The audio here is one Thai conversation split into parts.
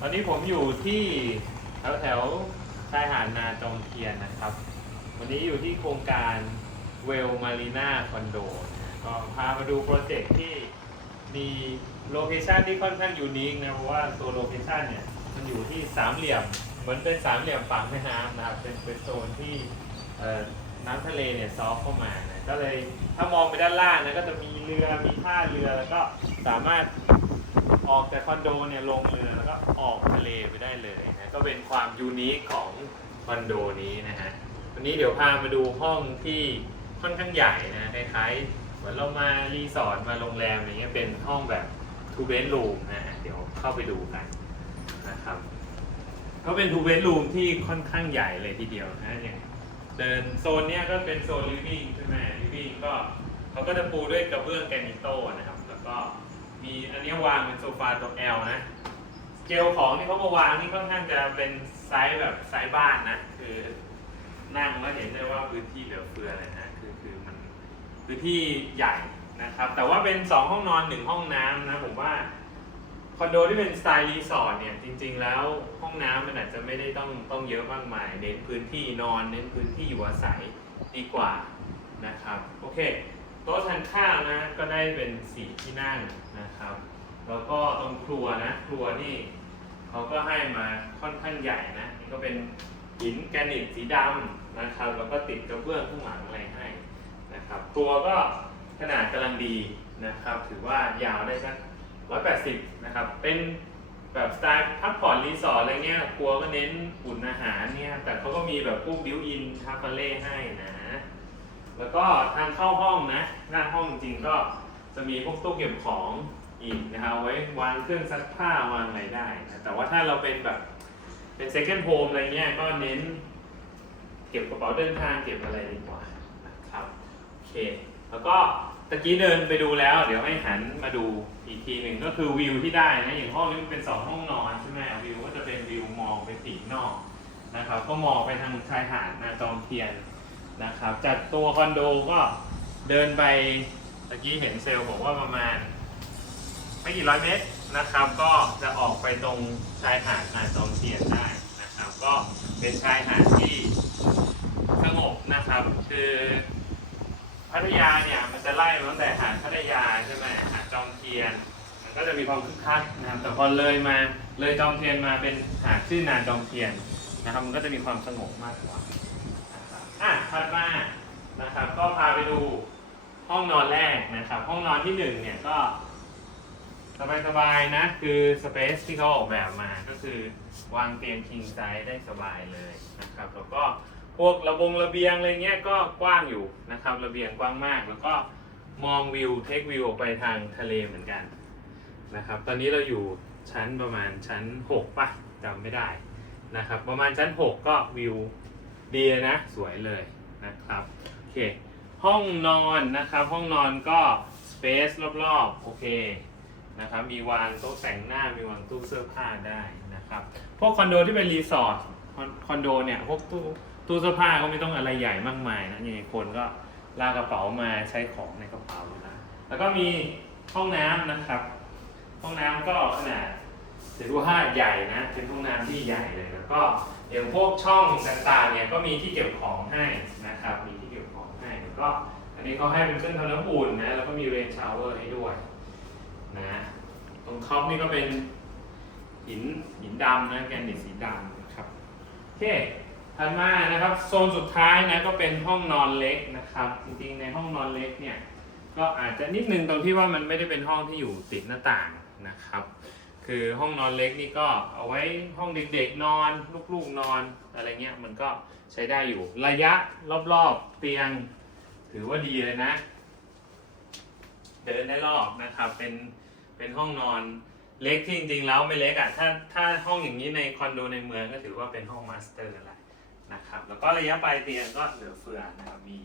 ตอนนี้ผมอยู่ที่แถวแถวชายหาดนาจอมเทียนนะครับ วันนี้อยู่ที่โครงการเวลมารีนาคอนโดก็พามาดูโปรเจกต์ที่มีโลเคชันที่ค่อนข้างยูนิคนะเพราะว่าตัวโลเคชันเนี่ยมันอยู่ที่สามเหลี่ยมเหมือนเป็นสามเหลี่ยมฝั่งแม่น้ำนะครับเป็นเป็นโซนที่น้ำทะเลเนี่ยซอฟเข้ามานะก็เลยถ้ามองไปด้านล่างนะก็จะมีเรือมีท่าเรือแล้วก็สามารถ ออกจากคอนโดเนี่ยลงเรือแล้วก็ออกทะเลไปได้เลยนะก็เป็นความยูนิคของคอนโดนี้นะฮะวันนี้เดี๋ยวพามาดูห้องที่ค่อนข้างใหญ่นะคล้ายๆเหมือนเรามารีสอร์ทมาโรงแรมอะไรเงี้ยเป็นห้องแบบ two bedroom นะฮะเดี๋ยวเข้าไปดูกันนะครับก็เป็น two bedroom ที่ค่อนข้างใหญ่เลยทีเดียวนะอย่างเดินโซนเนี้ยก็เป็นโซน living ใช่ไหม living ก็เขาก็จะปูด้วยกระเบื้องแกรนิโต้นะครับ แล้วก็ มีอันนี้วางเป็นโซฟาตัว L นะสเกลของที่เขามาวางนี่ค่อนข้างจะเป็นไซส์แบบไซส์บ้านนะ คือนั่งแล้วเห็นได้ว่าพื้นที่เหลือเฟือเลยนะ คือคือมันพื้นที่ใหญ่นะครับ แต่ว่าเป็น 2 ห้องนอน 1 ห้องน้ำนะ ผมว่าคอนโดที่เป็นสไตล์รีสอร์ทเนี่ยจริง ๆ แล้วห้องน้ำมันอาจจะไม่ได้ต้องต้องเยอะมากมาย เน้นพื้นที่นอน เน้นพื้นที่อยู่อาศัยดีกว่านะครับ โอเค โต๊ะทานข้าวนะก็ได้เป็นสีที่นั่งนะครับ แล้วก็ตรงครัวนะครัวนี่เขาก็ให้มาค่อนข้างใหญ่นะนี่ก็เป็นหินแกรนิตสีดำนะครับแล้วก็ติดกระเบื้องข้างหลังอะไรให้นะครับครัวก็ขนาดกำลังดีนะครับ ถือว่ายาวได้สัก180นะครับเป็นแบบสไตล์พักผ่อนรีสอร์ทอะไรเงี้ยครัวก็เน้นอุ่นอาหารเนี่ยแต่เขาก็มีแบบพวกบิวอินคาเฟเล่ให้นะ แล้วก็ทางเข้าห้องนะหน้าห้องจริงๆก็จะมีพวกตู้เก็บของอีกนะครับไว้วางเครื่องซักผ้าวางอะไรได้นะแต่ว่าถ้าเราเป็นแบบเป็น second home อะไรเงี้ยก็เน้น เก็บกระเป๋าเดินทางเก็บอะไรดีกว่านะครับโอเค แล้วก็ตะกี้เดินไปดูแล้ว เดี๋ยวให้หันมาดูอีกทีหนึ่งก็คือวิวที่ได้นะอย่างห้องนี้มันเป็นสองห้องนอนใช่ไหมวิวก็จะเป็นวิวมองไปปีนอกนะครับก็มองไปทางชายหาดนาจอมเทียน นะครับจากตัวคอนโดก็เดินไปตะกี้เห็นเซลล์บอกว่าประมาณไม่กี่ร้อยเมตรนะครับ ก็จะออกไปตรงชายหาดนาจอมเทียนได้นะครับ ก็เป็นชายหาดที่สงบนะครับ คือพัทยาเนี่ยมันจะไล่มาตั้งแต่หาดพัทยาใช่ไหมหาดจอมเทียนมันก็จะมีความคึกคักนะครับแต่พอเลยมาเลยจอมเทียนมาเป็นหาดชื่อนานจอมเทียนนะครับ มันก็จะมีความสงบมากกว่า อะถัดมานะครับ ก็พาไปดูห้องนอนแรกนะครับ ห้องนอนที่หนึ่งเนี่ยก็ สบายๆนะ คือสเปซที่เขาออกแบบมาก็คือวางเตียง king size ได้สบายเลยนะครับแล้วก็พวกระบงระเบียงอะไรเงี้ยก็กว้างอยู่นะครับ ระเบียงกว้างมาก แล้วก็มองวิวเทควิวออกไปทางทะเลเหมือนกันนะครับ ตอนนี้เราอยู่ชั้นประมาณชั้น6ป่ะจำไม่ได้นะครับ ประมาณชั้น 6 ก็วิว ดีเลยนะ สวยเลยนะครับโอเคห้องนอนนะครับ ห้องนอนก็สเปซรอบๆ โอเคนะครับ มีวางโต๊ะแต่งหน้ามีวางตู้เสื้อผ้าได้นะครับ พวกคอนโดที่เป็นรีสอร์ทคอนคอนโดเนี่ยพวกตู้ตู้เสื้อผ้าก็ไม่ต้องอะไรใหญ่มากมายนะยังไงคนก็ลากกระเป๋ามาใช้ของในกระเป๋านะแล้วก็มีห้องน้ำนะครับ ห้องน้ำก็ขนาด ถือว่าใหญ่นะ เป็นห้องน้ำที่ใหญ่เลยแล้วก็อย่างพวกช่องต่างๆเนี่ยก็มีที่เก็บของให้นะครับ มีที่เก็บของให้แล้วก็อันนี้เขาให้เป็นเครื่องทำน้ำอุ่นนะแล้วก็มีเรนชาวเวอร์ให้ด้วยนะตรงท็อปนี่ก็เป็นหินหินดำนะแกรนิตสีดำนะครับโอเคถัดมานะครับโซนสุดท้ายนะก็เป็นห้องนอนเล็กนะครับ จริงๆในห้องนอนเล็กเนี่ยก็อาจจะนิดนึงตรงที่ว่ามันไม่ได้เป็นห้องที่อยู่ติดหน้าต่างนะครับ คือห้องนอนเล็กนี่ก็เอาไว้ห้องเด็กๆนอนลูกๆนอนอะไรเงี้ยมันก็ใช้ได้อยู่ระยะรอบๆเตียง ถือว่าดีเลยนะ เดินได้รอบนะครับเป็นเป็นห้องนอนเล็กที่จริงๆแล้วไม่เล็กอะถ้าถ้าห้องอย่างนี้ในคอนโดในเมืองก็ถือว่าเป็นห้องมาสเตอร์แหละนะครับแล้วก็ระยะปลายเตียงก็เหลือเฟือนะครับมี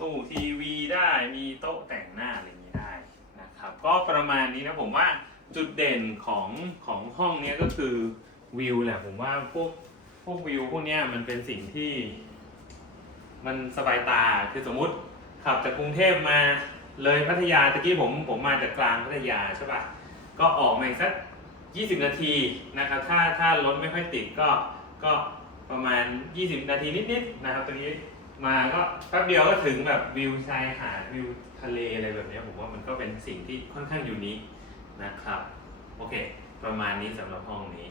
ตู้ทีวีได้มีโต๊ะแต่งหน้าอะไรอย่างนี้ได้นะครับก็ประมาณนี้นะผมว่า จุดเด่นของของห้องเนี้ยก็คือวิวแหละผมว่าพวกพวกวิวพวกเนี้ยมันเป็นสิ่งที่ มันสบายตาคือสมมุติขับจากกรุงเทพมาเลยพัทยาตะกี้ผมผมมาจากกลางพัทยาใช่ปะ่ะก็ออกมาอีกสัก 20 นาทีนะครับถ้าถ้ารถไม่ค่อยติดก็ก็ประมาณ 20 นาทีนิดๆนะครับตรงนี้มาก็แป๊บเดียวก็ถึงแบบวิวชายหาดวิวทะเลอะไรแบบนี้ผมว่ามันก็เป็นสิ่งที่ค่อนข้างอยู่นี้ นะครับ โอเค ประมาณนี้สำหรับห้องนี้